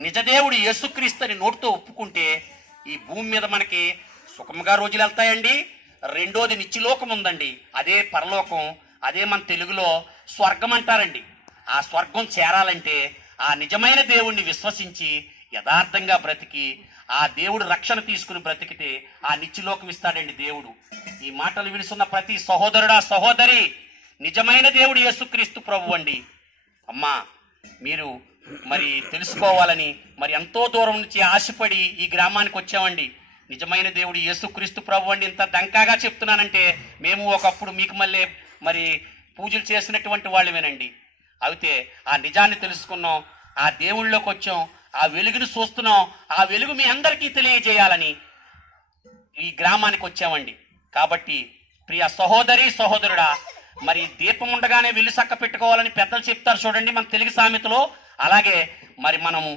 నిజదేవుడు యేసుక్రీస్తుని నోటితో ఒప్పుకుంటే ఈ భూమి మీద మనకి సుఖంగా రోజులు వెళ్తాయండి. రెండోది నిత్యలోకం ఉందండి, అదే పరలోకం. అదే మన తెలుగులో స్వర్గం అంటారండి. ఆ స్వర్గం చేరాలంటే ఆ నిజమైన దేవుణ్ణి విశ్వసించి యథార్థంగా బ్రతికి ఆ దేవుడు రక్షణ తీసుకుని బ్రతికితే ఆ నిత్యలోకం ఇస్తాడండి దేవుడు. ఈ మాటలు వినుసున్న ప్రతి సహోదరుడా సహోదరి, నిజమైన దేవుడు యేసుక్రీస్తు ప్రభు అండి. అమ్మా, మీరు మరి తెలుసుకోవాలని మరి ఎంతో దూరం నుంచి ఆశపడి ఈ గ్రామానికి వచ్చామండి. నిజమైన దేవుడు యేసుక్రీస్తు ప్రభు అండి. ఇంత దంకాగా చెప్తున్నానంటే మేము ఒకప్పుడు మీకు మళ్ళీ మరి పూజలు చేసినటువంటి వాళ్ళమేనండి. అయితే ఆ నిజాన్ని తెలుసుకున్నాం, ఆ దేవుళ్ళలోకి వచ్చాం, ఆ వెలుగును చూస్తున్నాం. ఆ వెలుగు మీ అందరికీ తెలియజేయాలని ఈ గ్రామానికి వచ్చామండి. కాబట్టి ప్రియ సహోదరి సహోదరుడా, మరి దీపం ఉండగానే వెలుగు చక్క పెట్టుకోవాలని పెద్దలు చెప్తారు చూడండి మన తెలుగు సామెతలో. అలాగే మరి మనము